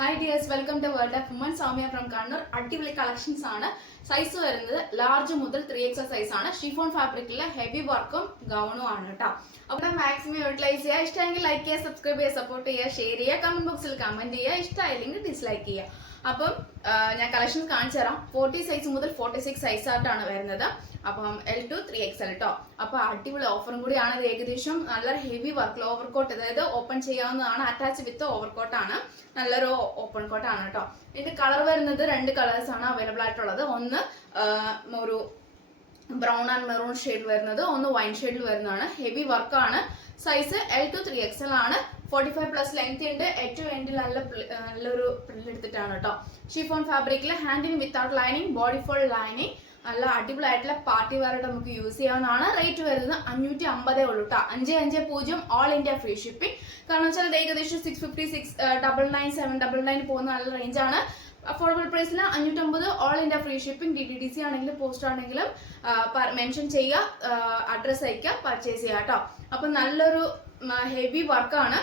Hi dears, welcome to World of Women. Soumya from Kannur. Adivali collections ആണ്. Size വരുന്നത് large മുതൽ 3XL size ആണ്. Chiffon fabricൽ heavy workഉം ഗൗണും ആണ് ട്ടോ. അപ്പോൾ മാക്സിമം യൂട്ടിലൈസ് ചെയ്യുക. ഇഷ്ടമെങ്കിൽ ലൈക്ക് ചെയ്യുക, സബ്സ്ക്രൈബ് ചെയ്യുക, സപ്പോർട്ട് ചെയ്യുക, ഷെയർ ചെയ്യുക, കമന്റ് ബോക്സിൽ കമന്റ് ചെയ്യുക, ഇഷ്ടമായില്ലെങ്കിൽ ഡിസ്ലൈക്ക് ചെയ്യുക. അപ്പം ഞാൻ കളക്ഷൻസ് കാണിച്ചു തരാം. 40 സൈസ് മുതൽ 46 സൈസ് ആയിട്ടാണ് വരുന്നത്. അപ്പം L to 3XL ട്ടോ. അപ്പോൾ അടിപൊളി ഓഫറും കൂടിയാണ്. ഇത് ഏകദേശം നല്ല ഹെവി വർക്ക് ഓവർകോട്ട്, അതായത് ഓപ്പൺ ചെയ്യാവുന്നതാണ്, അറ്റാച്ച് വിത്ത് ഓവർകോട്ട് ആണ്. നല്ലൊരു ഓപ്പൺ കോട്ട് ആണ് കേട്ടോ. ഇതിന്റെ കളർ വരുന്നത് 2 കളേഴ്സ് ആണ് അവൈലബിൾ ആയിട്ടുള്ളത്. ഒന്ന് ഒരു ബ്രൗൺ ആൻഡ് മെറൂൺ ഷെയ്ഡ് വരുന്നത്, ഒന്ന് വൈൻ ഷെയ്ഡിൽ വരുന്നതാണ്. ഹെവി വർക്കാണ്. സൈസ് L to 3XL ആണ്. 45+ ലെങ്ത് ഉണ്ട്. ഏറ്റവും എൻഡിൽ നല്ലൊരു പ്രിന്റ് എടുത്തിട്ടാണ് കേട്ടോ. ഷിഫോൺ ഫാബ്രിക്കിൽ ഹാൻഡിന് without lining, body full lining, നല്ല അടിപൊളിയായിട്ടുള്ള പാർട്ടി വെയറായിട്ട് നമുക്ക് യൂസ് ചെയ്യാവുന്നതാണ്. റേറ്റ് വരുന്നത് 550 ഉള്ളൂ കേട്ടോ. 550 ഓൾ ഇന്ത്യ ഫ്രീ ഷിപ്പിംഗ്. കാരണം വെച്ചാൽ ഏകദേശം 650, 699, 799 പോകുന്ന നല്ല റേഞ്ചാണ്. അഫോർഡബിൾ പ്രൈസിൽ 550 all India free shipping. DTDC ആണെങ്കിലും പോസ്റ്റ് ആണെങ്കിലും മെൻഷൻ ചെയ്യുക, അഡ്രസ് അയക്കുക, പർച്ചേസ് ചെയ്യുക കേട്ടോ. അപ്പൊ നല്ലൊരു ഹെവി വർക്കാണ്.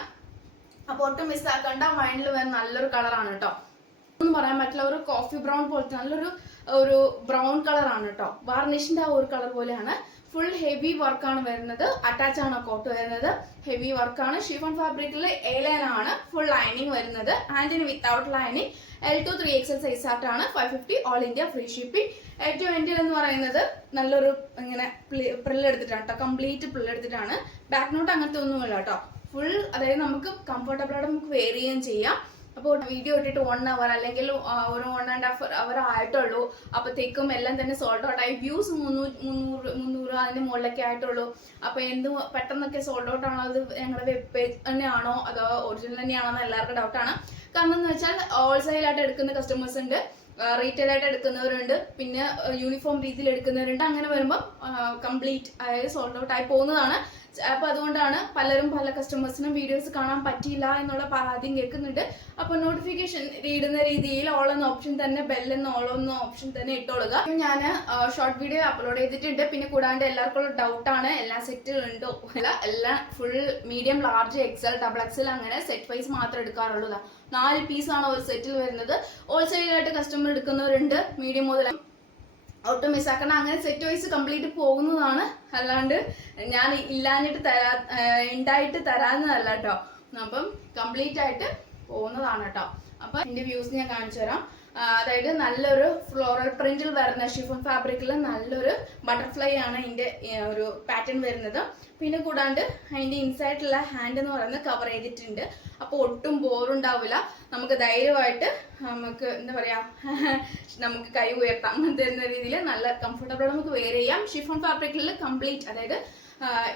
അപ്പൊ ഒട്ടും മിസ്സാക്കേണ്ട. വൈനിൽ വരുന്ന നല്ലൊരു കളറാണ് കേട്ടോ. ഒന്നും പറയാൻ പറ്റില്ല, ഒരു കോഫി ബ്രൗൺ പോലത്തെ നല്ലൊരു ബ്രൗൺ കളറാണ് കേട്ടോ. വാർണിഷിന്റെ ആ ഒരു കളർ പോലെയാണ്. ഫുൾ ഹെവി വർക്കാണ് വരുന്നത്. അറ്റാച്ച് ആണ് കോട്ട് വരുന്നത്. ഹെവി വർക്കാണ്. ഷിഫോൺ ഫാബ്രിക്കിൽ A-line ആണ്. ഫുൾ ലൈനിങ് വരുന്നത്. ഹാൻഡിന് without lining. L to 3XL size ആയിട്ടാണ്. 550 ഓൾ ഇന്ത്യ ഫ്രീ ഷിപ്പിംഗ്. ഏറ്റവും എൻഡിൽ എന്ന് പറയുന്നത് നല്ലൊരു ഇങ്ങനെ പ്രില്ല് എടുത്തിട്ടാണ് കേട്ടോ. കംപ്ലീറ്റ് പ്രില്ല് എടുത്തിട്ടാണ്. ബാക്ക് നോട്ട് അങ്ങനത്തെ ഒന്നുമില്ല കേട്ടോ. ഫുൾ, അതായത് നമുക്ക് കംഫർട്ടബിൾ ആയിട്ട് നമുക്ക് വെയർ ചെയ്യുകയും ചെയ്യാം. അപ്പോൾ വീഡിയോ ഇട്ടിട്ട് 1 hour അല്ലെങ്കിൽ ഒരു 1.5 hour ആയിട്ടുള്ളൂ. അപ്പോഴത്തേക്കും എല്ലാം തന്നെ സോൾഡ് ഔട്ട് ആയി. വ്യൂസ് 300 അതിന് മുകളിലൊക്കെ ആയിട്ടുള്ളൂ. അപ്പോൾ എന്ത് പെട്ടെന്നൊക്കെ സോൾഡ് ഔട്ട് ആണോ, അത് ഞങ്ങളുടെ വെബ് പേജ് തന്നെയാണോ അതോ ഒറിജിനൽ തന്നെയാണോ എന്ന് എല്ലാവർക്കും ഡൗട്ടാണ്. കാരണം എന്ന് വെച്ചാൽ ഹോൾസെയിലായിട്ട് എടുക്കുന്ന കസ്റ്റമേഴ്സ് ഉണ്ട്, റീറ്റെയിൽ ആയിട്ട് എടുക്കുന്നവരുണ്ട്, പിന്നെ യൂണിഫോം രീതിയിൽ എടുക്കുന്നവരുണ്ട്. അങ്ങനെ വരുമ്പോൾ കംപ്ലീറ്റ് അതായത് സോൾഡ് ഔട്ട് ആയി പോകുന്നതാണ്. അപ്പൊ അതുകൊണ്ടാണ് പലരും പല കസ്റ്റമേഴ്സിനും വീഡിയോസ് കാണാൻ പറ്റിയില്ല എന്നുള്ള പരാതിയും കേൾക്കുന്നുണ്ട്. അപ്പൊ നോട്ടിഫിക്കേഷൻ ഇടുന്ന രീതിയിൽ ഓൾ എന്ന ഓപ്ഷൻ തന്നെ, ബെൽ എന്ന ഓൾ എന്ന ഓപ്ഷൻ തന്നെ ഇട്ടോളുക. ഞാൻ ഷോർട്ട് വീഡിയോ അപ്ലോഡ് ചെയ്തിട്ടുണ്ട്. പിന്നെ കൂടാണ്ട് എല്ലാവർക്കും ഡൗട്ടാണ് എല്ലാ സെറ്റ് ഉണ്ടോ, എല്ലാം full medium, large, XL, XXL അങ്ങനെ സെറ്റ് വൈസ് മാത്രമേ എടുക്കാറുള്ളൂ. 4 പീസാണ് ഒരു സെറ്റിൽ വരുന്നത്. ഹോൾസെയിലായിട്ട് കസ്റ്റമർ എടുക്കുന്നവരുണ്ട്, മീഡിയം മുതൽ. ഒട്ടും മിസ്സാക്കണം. അങ്ങനെ സെറ്റ് വൈസ് കംപ്ലീറ്റ് പോകുന്നതാണ്. അല്ലാണ്ട് ഞാൻ ഇല്ലാഞ്ഞിട്ട് ഉണ്ടായിട്ട് തരാന്നതല്ല കേട്ടോ. അപ്പം കംപ്ലീറ്റ് ആയിട്ട് പോകുന്നതാണ് കേട്ടോ. അപ്പൊ എന്റെ വ്യൂസ് ഞാൻ കാണിച്ചു തരാം. അതായത് നല്ലൊരു ഫ്ലോറൽ പ്രിന്റിൽ വരുന്ന ഷിഫോൺ ഫാബ്രിക്കിൽ നല്ലൊരു ബട്ടർഫ്ലൈ ആണ് ഇതിന്റെ ഒരു പാറ്റേൺ വരുന്നത്. പിന്നെ കൂടാണ്ട് അതിന്റെ ഇൻസൈഡിലുള്ള ഹാൻഡ് എന്ന് പറയുന്നത് കവർ ചെയ്തിട്ടുണ്ട്. അപ്പോൾ ഒട്ടും ബോറുണ്ടാവില്ല. നമുക്ക് ധൈര്യമായിട്ട് നമുക്ക് എന്താ പറയാ നമുക്ക് കൈ ഉയർത്താം. അങ്ങനത്തെ രീതിയിൽ നല്ല കംഫർട്ടബിൾ നമുക്ക് വെയർ ചെയ്യാം. ഷിഫോൺ ഫാബ്രിക്കിൽ കംപ്ലീറ്റ്, അതായത്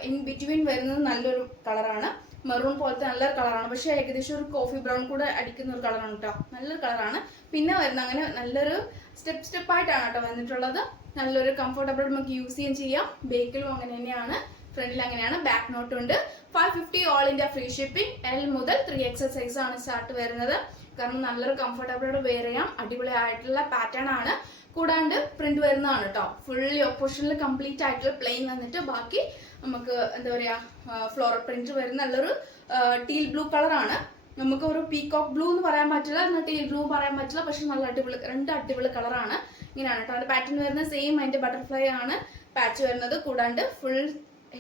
ഇൻ ബിറ്റ്വീൻ വരുന്നത് നല്ലൊരു കളറാണ്. മെറൂൺ പോലത്തെ നല്ലൊരു കളറാണ്. പക്ഷെ ഏകദേശം ഒരു കോഫി ബ്രൗൺ കൂടെ അടിക്കുന്ന ഒരു കളറാണ് കേട്ടോ. നല്ലൊരു കളറാണ്. പിന്നെ വരുന്ന അങ്ങനെ നല്ലൊരു സ്റ്റെപ്പ് ആയിട്ടാണ് കേട്ടോ വന്നിട്ടുള്ളത്. നല്ലൊരു കംഫർട്ടബിൾ നമുക്ക് യൂസ് ചെയ്യുകയും ചെയ്യാം. ബേക്കിലും അങ്ങനെ തന്നെയാണ്, ഫ്രണ്ടിൽ അങ്ങനെയാണ്. ബാക്ക് നോട്ട് ഉണ്ട്. 550 all India free shipping. L മുതൽ 3XL സൈസ് ആണ് സ്റ്റാർട്ട് വരുന്നത്. കാരണം നല്ലൊരു കംഫർട്ടബിളോട് വെയർ ചെയ്യാം. അടിപൊളി ആയിട്ടുള്ള പാറ്റേൺ ആണ്. കൂടാണ്ട് പ്രിന്റ് വരുന്നതാണ് കേട്ടോ. ഫുള്ളി ഓപ്പോഷനിൽ കംപ്ലീറ്റ് ആയിട്ടുള്ള പ്ലെയിൻ വന്നിട്ട് ബാക്കി നമുക്ക് എന്താ പറയാ ഫ്ലോറൽ പ്രിന്റ് വരുന്ന നല്ലൊരു ടീൽ ബ്ലൂ കളറാണ്. നമുക്ക് ഒരു പീകോക്ക് ബ്ലൂ എന്ന് പറയാൻ പറ്റില്ല, എന്നാൽ ടീൽ ബ്ലൂ പറയാൻ പറ്റില്ല. പക്ഷെ നല്ല അടിപൊളി, 2 അടിപൊളി കളറാണ്. ഇങ്ങനെയാണ് കേട്ടോ അതിന്റെ പാറ്റേൺ വരുന്നത്. സെയിം അതിന്റെ ബട്ടർഫ്ലൈ ആണ് പാച്ച് വരുന്നത്. കൂടാണ്ട് ഫുൾ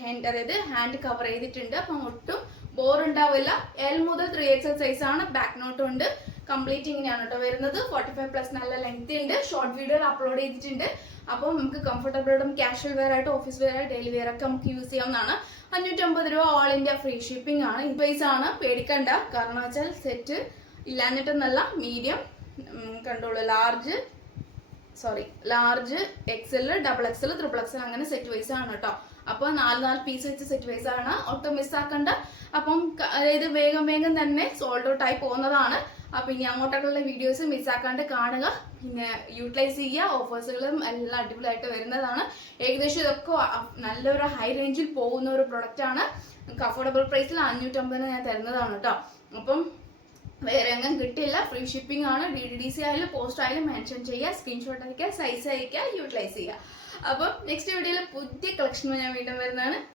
ഹാൻഡ്, അതായത് ഹാൻഡ് കവർ ചെയ്തിട്ടുണ്ട്. അപ്പം ഒട്ടും ബോർ ഉണ്ടാവില്ല. L മുതൽ 3XL സൈസ് ആണ്. ബാക്ക് നോട്ടും ഉണ്ട്. കംപ്ലീറ്റ് ഇങ്ങനെയാണ് കേട്ടോ വരുന്നത്. 45+ നല്ല ലെങ്ത് ഉണ്ട്. ഷോർട്ട് വീഡിയോ അപ്ലോഡ് ചെയ്തിട്ടുണ്ട്. അപ്പോൾ നമുക്ക് കംഫർട്ടബിളും കാഷ്വൽ വെയർ ആയിട്ട്, ഓഫീസ് വെയർ ആയിട്ട്, ഡെയിലി വെയർ ഒക്കെ നമുക്ക് യൂസ് ചെയ്യാവുന്നതാണ്. 550 രൂപ ഓൾ ഇന്ത്യ ഫ്രീ ഷിപ്പിംഗ് ആണ്. ഈ പ്രൈസ് ആണ്, പേടിക്കണ്ട. കാരണം വെച്ചാൽ സെറ്റ് ഇല്ലാഞ്ഞിട്ടെന്നല്ല, മീഡിയം കണ്ടോളൂ, ലാർജ്, XL, XXL, XXL അങ്ങനെ സെറ്റ് വൈസ് ആണ് കേട്ടോ. അപ്പൊ 4 പീസ് വെച്ച് സെറ്റ് വൈസ് ആണ്. ഒട്ടും മിസ്സാക്കണ്ട. അപ്പം അതായത് വേഗം തന്നെ സോൾഡ് ഔട്ട് ആയി പോകുന്നതാണ്. അപ്പൊ ഇനി അങ്ങോട്ടൊക്കെയുള്ള വീഡിയോസ് മിസ്സാക്കാണ്ട് കാണുക, പിന്നെ യൂട്ടിലൈസ് ചെയ്യുക. ഓഫേഴ്സുകളും എല്ലാം അടിപൊളിയായിട്ട് വരുന്നതാണ്. ഏകദേശം ഇതൊക്കെ നല്ലൊരു ഹൈ റേഞ്ചിൽ പോകുന്ന ഒരു പ്രൊഡക്റ്റ് ആണ്. അഫോർഡബിൾ പ്രൈസിൽ 550 ഞാൻ തരുന്നതാണ് കേട്ടോ. അപ്പം വേറെ എങ്ങും കിട്ടില്ല. ഫ്രീ ഷിപ്പിംഗ് ആണ്. DTDC ആയാലും പോസ്റ്റ് ആയാലും മെൻഷൻ ചെയ്യുക, സ്ക്രീൻഷോട്ട് അയക്കുക, സൈസ് അയക്കുക, യൂട്ടിലൈസ് ചെയ്യുക. അപ്പം നെക്സ്റ്റ് വീഡിയോയിൽ പുതിയ കളക്ഷൻ ഞാൻ വീണ്ടും വരുന്നതാണ്.